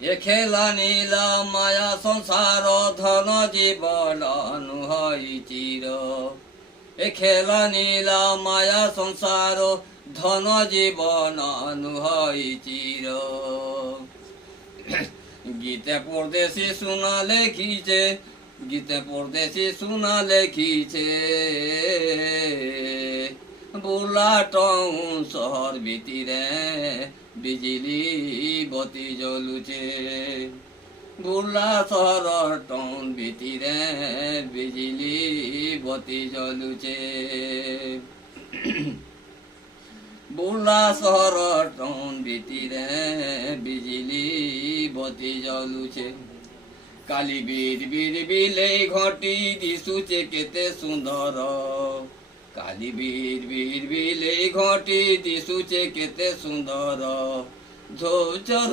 ଏ ଖେଲା ନୀଳ ମାୟା ସଂସାର ଧନ ଜୀବନ ନୁହଇ ଚିର। ଏ ଖେଲା ନୀଳ ମାୟା ସଂସାର ଧନ ଜୀବନ ନୁହଇ চির। গীতে পরদেশি শোনা লেখিছে, গীতে পরদেশি শোনা লেখিছে, বুলা টাউন শহর ভিতরে বিজলি বতি জ্বলুছে। বুলা শহর টাউন ভিতরে বিজলি বতি জ্বলুছে। বুলা শহর টাউন ভিতরে বিজলি বতি জ্বলুছে। কালি বীর বীর বিলে ঘটি দিশুছে কেতে সুন্দর। কালি বীর বীর বিলে ঘটি দিশুছে কেতে সুন্দর। ঝোচর